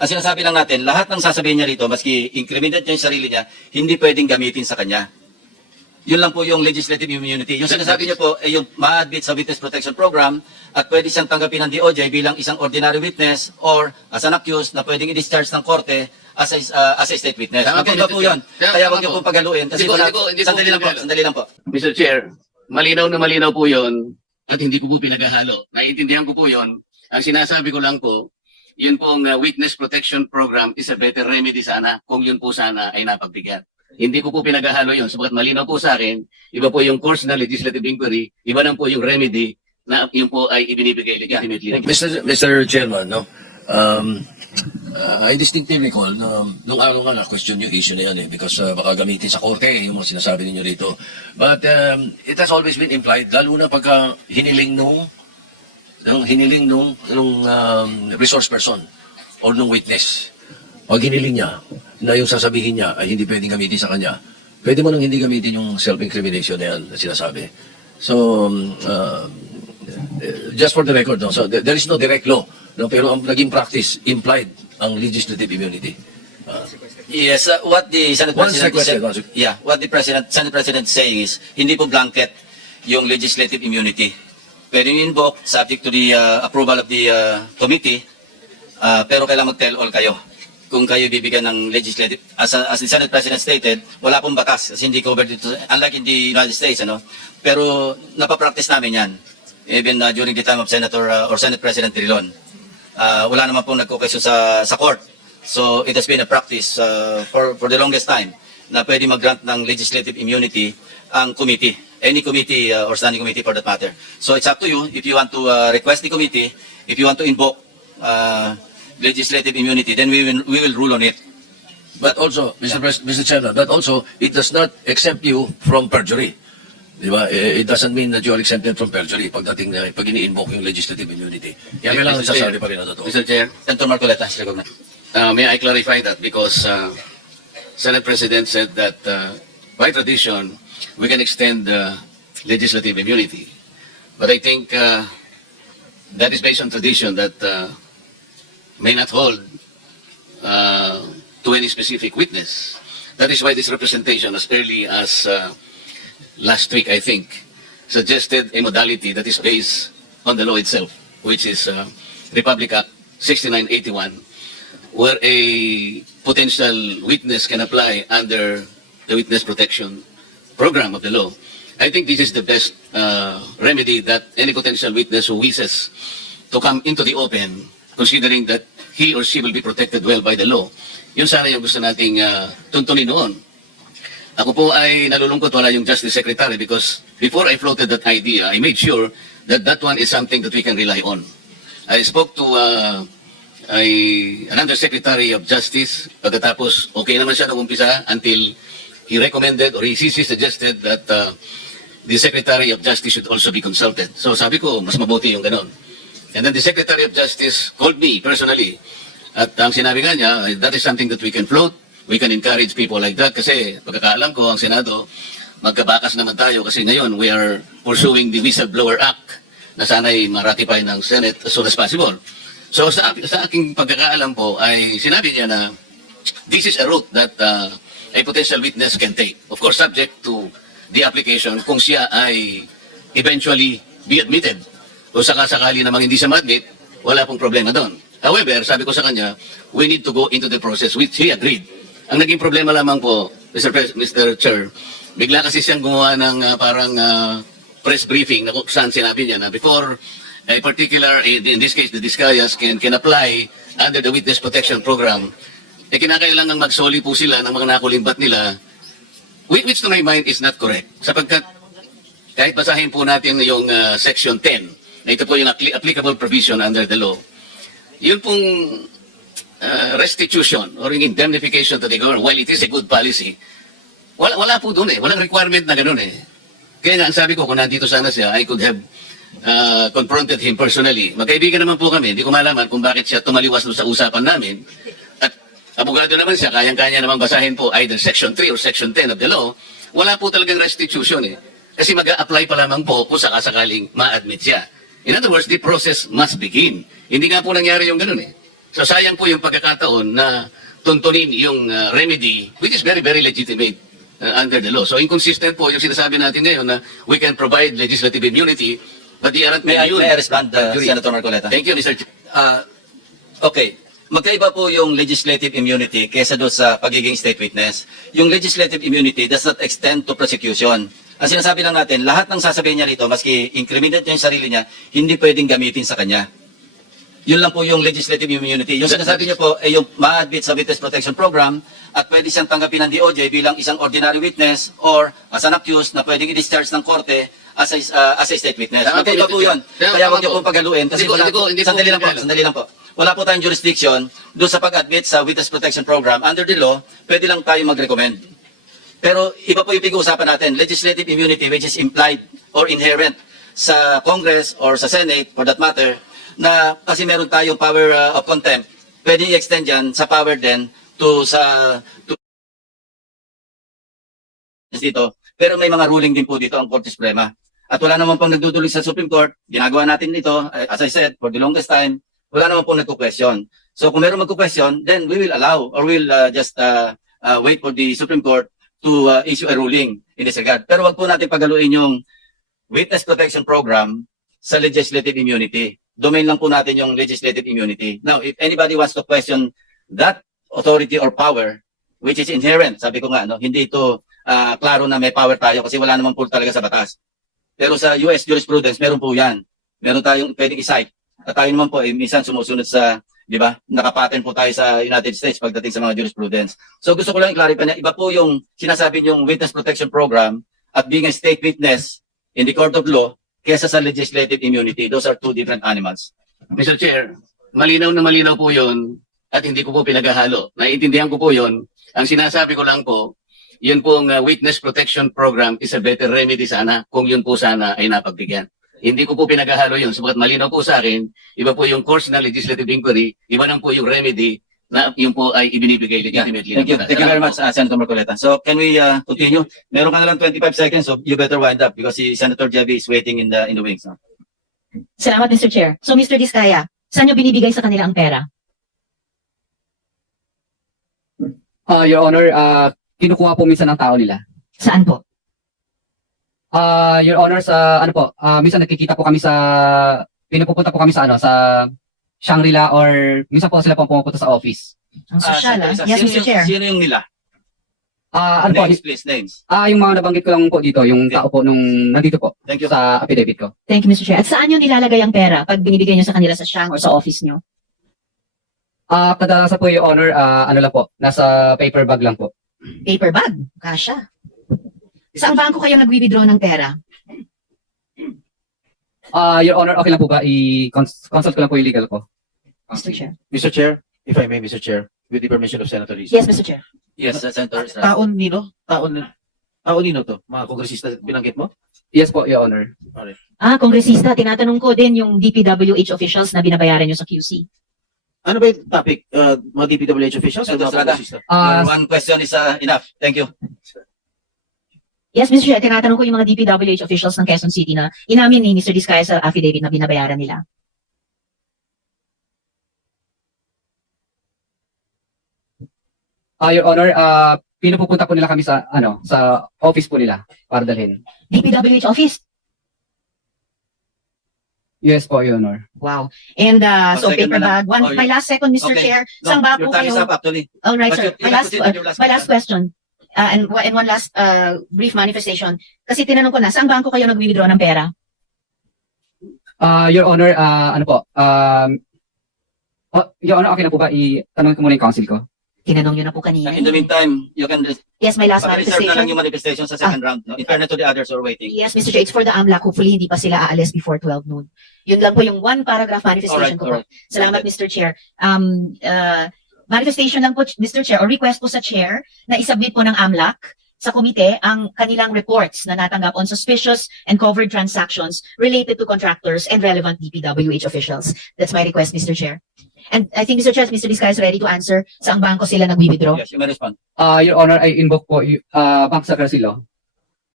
Ang sinasabi lang natin, lahat ng sasabihin niya rito, maski incriminate niya yung sarili niya, hindi pwedeng gamitin sa kanya. Yun lang po yung legislative immunity. Yung sinasabi niyo po ay yung ma-admit sa Witness Protection Program at pwede siyang tanggapin ng DOJ bilang isang ordinary witness or as an accused na pwedeng i-discharge ng korte as a, uh, as a state witness. Tama po, Magkaiba po Mr. yun. Kaya po. huwag niyo po paghaluin. Kasi Hindi ko- wala, hindi ko- hindi sandali lang po, sandali lang po. Mr. Chair, malinaw na malinaw po yun at hindi ko po pinaghahalo. Naiintindihan ko po yun. Ang sinasabi ko lang po, yun pong uh, Witness Protection Program is a better remedy sana kung yun po sana ay napagbigyan. Hindi ko po pinaghahalo yun. Sabagat malinaw po sa akin, iba po yung course na legislative inquiry, iba lang po yung remedy na yun po ay ibinibigay legitimately. Mr. Mr. Chairman, no? Um, uh, I distinctly recall na nung araw nga na-question yung issue na yan eh because uh, baka gamitin sa korte eh, yung mga sinasabi ninyo rito. But um, it has always been implied, lalo na pagka hiniling nung nung hiniling nung, nung um, resource person or nung witness. Pag hiniling niya na yung sasabihin niya ay hindi pwedeng gamitin sa kanya, pwede mo nang hindi gamitin yung self-incrimination na yan na sinasabi. So, um, uh, just for the record, no, so there, is no direct law, no, pero ang naging practice implied ang legislative immunity. Uh, Yes, uh, what the Senate One President said, yeah, what the President, Senate President saying is, hindi po blanket yung legislative immunity. Pwede yung invoke subject to the uh, approval of the uh, committee, uh, pero kailangan mag-tell all kayo. Kung kayo bibigyan ng legislative, as, as the Senate President stated, wala pong batas kasi hindi covered dito, unlike in the United States, ano? Pero napapractice namin yan, even uh, during the time of Senator uh, or Senate President Trilon. Uh, wala naman pong nagkukesyo sa, sa court. So it has been a practice uh, for, for the longest time na pwede mag-grant ng legislative immunity ang committee, any committee uh, or standing committee for that matter. So it's up to you if you want to uh, request the committee, if you want to invoke uh, legislative immunity, then we will, we will rule on it. but also, Mr. Pres- Mr. Chairman, but also, it does not exempt you from perjury. Di ba? Eh, It doesn't mean that you are exempted from perjury pagdating na pag ini-invoke yung legislative immunity. Kaya kailangan sasabi pa rin na totoo. Mr. Chair, Senator Marcoleta. Uh, may I clarify that because uh, Senate President said that uh, by tradition we can extend uh, legislative immunity, but I think uh, that is based on tradition that uh, may not hold uh, to any specific witness. That is why this representation, as early as uh, last week, I think, suggested a modality that is based on the law itself, which is uh, Republic Act 6981 where a potential witness can apply under the witness protection program of the law. I think this is the best uh, remedy that any potential witness who wishes to come into the open, considering that he or she will be protected well by the law. Yun sana yung gusto nating uh, tuntunin noon. Ako po ay nalulungkot wala yung Justice Secretary because before I floated that idea, I made sure that that one is something that we can rely on. I spoke to uh, ay an Undersecretary of Justice pagkatapos okay naman siya nung umpisa until he recommended or he, he suggested that uh, the Secretary of Justice should also be consulted. So sabi ko, mas mabuti yung ganon. And then the Secretary of Justice called me personally at ang sinabi nga niya, that is something that we can float, we can encourage people like that kasi pagkakaalam ko ang Senado, magkabakas naman tayo kasi ngayon we are pursuing the Whistleblower Act na sana'y maratify ng Senate as soon as possible. So sa, sa aking pagkakaalam po ay sinabi niya na this is a route that uh, a potential witness can take. Of course, subject to the application kung siya ay eventually be admitted. Kung sakasakali namang hindi siya ma-admit, wala pong problema doon. However, sabi ko sa kanya, we need to go into the process which he agreed. Ang naging problema lamang po, Mr. Pres- Mr. Chair, bigla kasi siyang gumawa ng uh, parang uh, press briefing na kung saan sinabi niya na before a particular, in in this case, the Discayas can, can apply under the Witness Protection Program, eh kinakailangan magsoli po sila ng mga nakulimbat nila, which, to my mind is not correct. Sapagkat kahit basahin po natin yung uh, Section 10, na ito po yung appli- applicable provision under the law, yun pong uh, restitution or indemnification to the government, while it is a good policy, wala, wala po doon eh. Walang requirement na gano'n eh. Kaya nga, ang sabi ko, kung nandito sana siya, I could have uh, confronted him personally. Magkaibigan naman po kami. Hindi ko malaman kung bakit siya tumaliwas sa usapan namin. At abogado naman siya, kayang-kanya naman basahin po either Section 3 or Section 10 of the law. Wala po talagang restitution eh. Kasi mag apply pa lamang po kung sakasakaling ma-admit siya. In other words, the process must begin. Hindi nga po nangyari yung ganun eh. So sayang po yung pagkakataon na tuntunin yung uh, remedy which is very, very legitimate uh, under the law. So inconsistent po yung sinasabi natin ngayon na we can provide legislative immunity but the aren't May I, may I respond, uh. Senator Marcoleta? Thank you, Mr. Chair. Ah, okay. Magkaiba po yung legislative immunity kesa doon sa pagiging state witness. Yung legislative immunity does not extend to prosecution. Ang sinasabi lang natin, lahat ng sasabihin niya rito, maski incriminate niya yung sarili niya, hindi pwedeng gamitin sa kanya. Yun lang po yung legislative immunity. Yung sinasabi niya po ay yung ma-admit sa Witness Protection Program at pwede siyang tanggapin ng DOJ bilang isang ordinary witness or as an accused na pwedeng i-discharge ng korte as a, uh, as a state witness. Tama po, Magkaiba Mr. po yun. Tama Kaya po. huwag niyo pong paghaluin kasi Hindi wala hindi ko- hindi sandali lang po, sandali lang po. Wala po tayong jurisdiction doon sa pag-admit sa Witness Protection Program. Under the law, pwede lang tayo mag-recommend. Pero iba po yung pag-uusapan natin, legislative immunity which is implied or inherent sa Congress or sa Senate for that matter, na kasi meron tayong power uh, of contempt, pwede i-extend yan sa power din to sa to dito. Pero may mga ruling din po dito ang Korte Suprema. At wala naman pong nagduduloy sa Supreme Court. Ginagawa natin ito, eh, as I said, for the longest time, wala naman pong nagko-question. So kung meron magko-question, then we will allow or we'll uh, just uh, uh, wait for the Supreme Court to uh, issue a ruling in this regard. Pero wag po natin pagaluin yung Witness Protection Program sa legislative immunity. Domain lang po natin yung legislative immunity. Now, if anybody wants to question that authority or power, which is inherent, sabi ko nga, no, hindi ito ah, klaro na may power tayo kasi wala naman po talaga sa batas. Pero sa US jurisprudence, meron po yan. Meron tayong pwedeng i-cite. At tayo naman po, eh, minsan sumusunod sa, di ba, nakapaten po tayo sa United States pagdating sa mga jurisprudence. So gusto ko lang i-clarify na iba po yung sinasabi yung Witness Protection Program at being a state witness in the court of law kesa sa legislative immunity. Those are two different animals. Mr. Chair, malinaw na malinaw po yun at hindi ko po pinaghahalo. Naiintindihan ko po yun. Ang sinasabi ko lang po, yun pong uh, Witness Protection Program is a better remedy sana kung yun po sana ay napagbigyan. Hindi ko po pinaghahalo yun. Sabagat malinaw po sa akin, iba po yung course ng legislative inquiry, iba nang po yung remedy na yun po ay ibinibigay legitimately. Thank you. Thank you very much, uh, Senator Marcoleta. So can we uh, continue? Meron ka na lang 25 seconds, so you better wind up because si Senator Javi is waiting in the in the wings. no? Salamat, Mr. Chair. So, Mr. Diskaya, saan nyo binibigay sa kanila ang pera? Ah, Your Honor, ah kinukuha po minsan ng tao nila. Saan po? Ah, Your Honor, sa ano po, ah minsan nakikita po kami sa pinupupunta po kami sa ano sa Shangri-La or minsan po sila po pumupunta sa office. Ang sosyal, Ah, ah. sino- Yes, sino Mr. yung- Chair. Sino yung nila? Ah, ano po, Names, please, names. ah yung mga nabanggit ko lang po dito, yung Okay. tao po nung nandito po Thank you. sa affidavit ko. Thank you, Mr. Chair. At saan nyo nilalagay ang pera pag binibigay nyo sa kanila sa Shang or sa office nyo? Ah, kadalasan po Your Honor, ah ano lang po, nasa paper bag lang po. Paper bag. Kasha. Saan bangko kayo nag-withdraw ng pera? Ah, Your Honor, okay lang po ba i-consult ko lang po yung legal ko? Mr. Chair. Mr. Chair, if I may, Mr. Chair, with the permission of Senator Rizzo. Yes, Mr. Chair. Yes, uh, Senator Estrada. Taon nino? Taon Taon nino to? Mga kongresista binanggit mo? Yes po, Your Honor. Ah, kongresista, tinatanong ko din yung DPWH officials na binabayaran nyo sa QC. Ano ba yung topic? Uh, mga DPWH officials Senator mga Estrada. Your one question is uh, enough. Thank you. Yes, Mr. Chair, tinatanong ko yung mga DPWH officials ng Quezon City na inamin ni Mr. Diskaya sa affidavit na binabayaran nila. ah, Your Honor, ah pinupupunta po nila kami sa ano, sa office po nila para dalhin. DPWH office? Yes po, Your Honor. Wow. And uh, One so second paper na lang. bag. One, Oh, my last second, Mr. Okay. Chair. No, Saan ba your po time is kayo? up actually. All right, But sir. you- My last, proceed with your last my last question. Uh, and, and one last uh, brief manifestation. Kasi tinanong ko na, saan bangko kayo nag-withdraw ng pera? Ah, Your Honor, ah ano po? Um oh, Your Honor, okay na po ba i-tanong ko muna yung counsel ko? Tinanong nyo na po kanina. In the meantime, you can Yes, my last reserve na lang manifestation. yung manifestation sa second round. No? In fairness to the others who are waiting. Yes, Mr. Chair, it's for the AMLAC. Hopefully, hindi pa sila aalis before 12 noon. Yun lang po yung one paragraph manifestation Alright, ko po. Salamat, Mr. Chair. Um, uh, manifestation lang po, Mr. Chair, or request po sa Chair na isubmit po ng AMLAC sa komite ang kanilang reports na natanggap on suspicious and covered transactions related to contractors and relevant DPWH officials. That's my request, Mr. Chair. And I think, Mr. Chair, Mr. Vizcaya is ready to answer saang bangko sila nag-withdraw. Yes, you may respond. Ah, Your Honor, I invoke po ah Bank Law